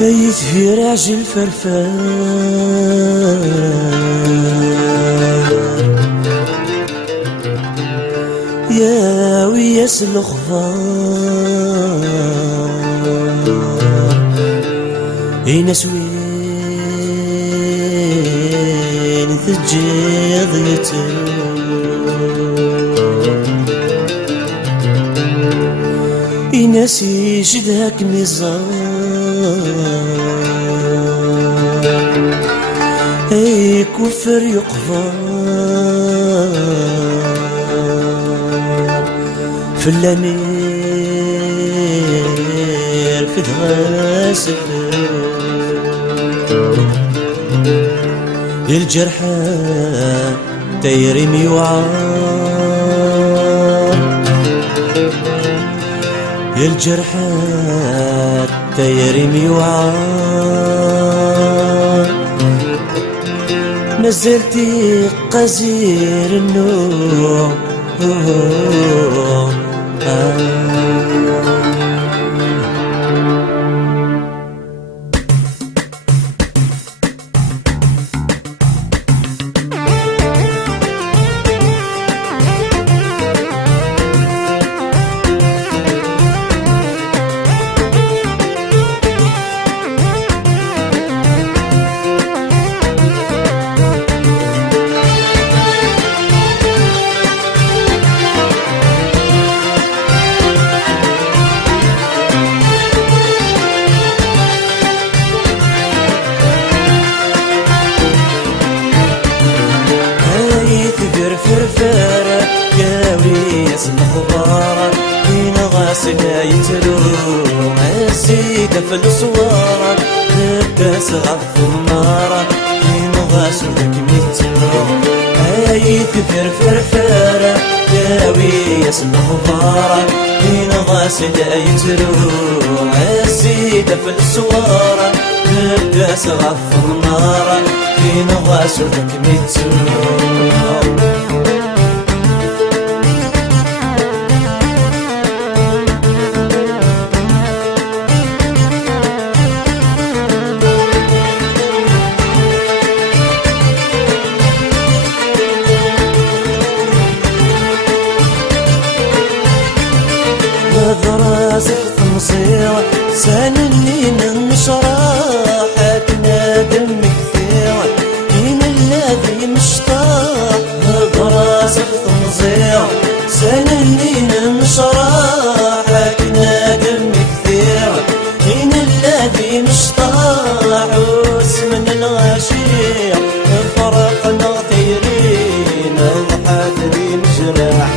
هيت في راجل فرفار يا وياس الخضار ناس وين تجيض يتلو ناس يشدهك مزار اي كفر يقفر في اللمير في تغاسل الجرحى تيرمي وعار الجرحى تيرمي وعار نزلتي قزير النور فرفارة يا وياس الخضارة فين غاسل يتلو السيدة في الصوارة لباس غف النارة فين غاسلك ميتلو هايت فرفارة يا وياس الخضارة فين غاسل يتلو السيدة في الصوارة لباس غف النارة فين غاسلك ميتلو راسك تمصيرة سنني من شراحتنا دم كثيرة مين الذي مشتاق راسك تمصيرة سنني من شراحتنا دم كثيرة مين الذي مشتاق واسمن الغشيع فرقنا ثيرين ضحات ذي مجرح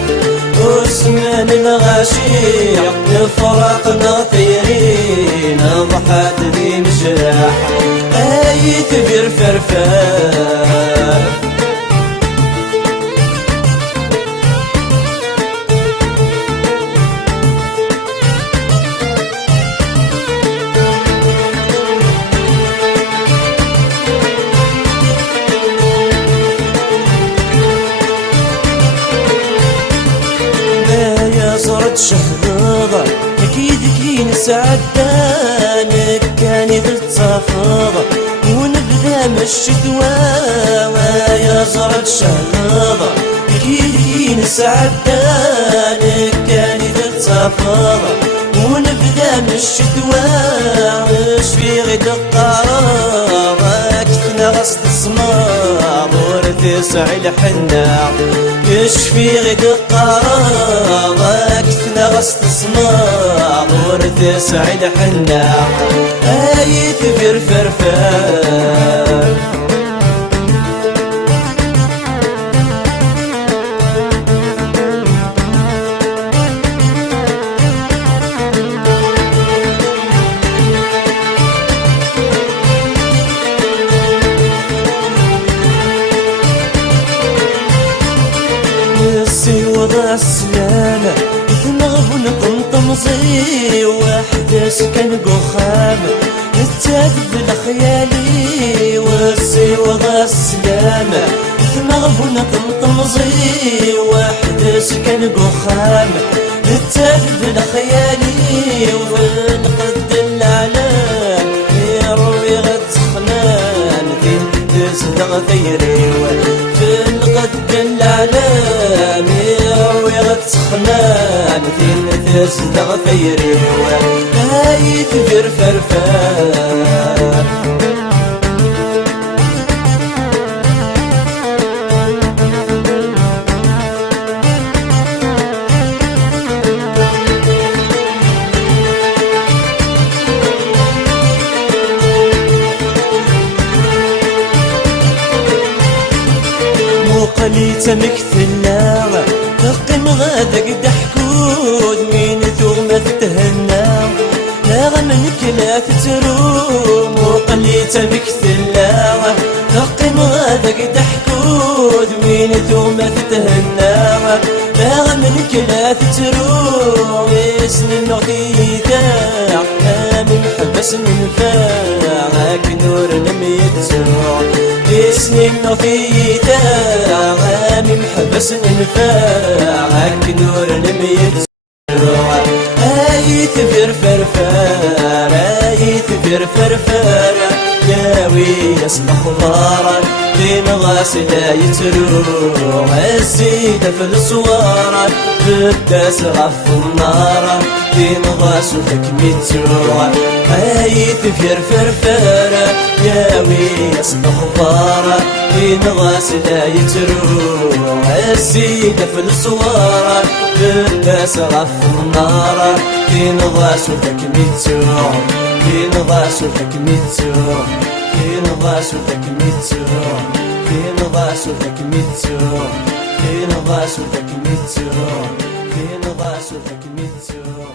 واسمن الغشيع فرقنا ثيرين ضحات ذي مجرح اي تبير فرفار صرت شهضة أكيد كين سعدانك كان يغلط صفاضة ونبدا مشتوى يا صرت شهضة أكيد كين سعدانك كان يغلط صفاضة ونبدا مشتوى مش في غد القرارة كتنا غصت السمار ورث الحنا يشفي غد القرارة كتنا غصت السمار ورث الحنا اي تبير فرفار وضع السلامة يتنغب ونطمطم زي واحد سكن قخامة تذبل خيالي والسيوة السلامة تنغبون تنطمزي واحد سكن بخام تذبل خيالي ونقد العلام يروي غتخنان فين تزدغ ثيري فين قد العلام يروي غتخنان فين تزدغ ثيري هاي تفر فرفان قليت مكثنا تقم غادك دحكود مين ثم تتهنى لا غمنك لا تتروم وقليت مكثنا تقم غادك دحكود مين ثم تتهنى لا غمنك لا تتروم اسم النغيثاع من حبس من فاعك نور لم يتزوع اسم النغيثاع من حبس من فاعك نور لم يتزوع هاي تفر فرفار هاي تفر فرفار ياوي اسم خضارا بين غاسل يتروع الزيدة في الصوارة بالداس غف النار بين غاسلك متروع هاي تفر فرفارة ياوي اسم خضارا بين غاسل يتروع الزيدة في الصوارة بالداس غف النار بين غاسلك متروع بين غاسلك متروع بين غاسلك متروع بين غاسلك متروع بين غاسلك متروع بين غاسلك متروع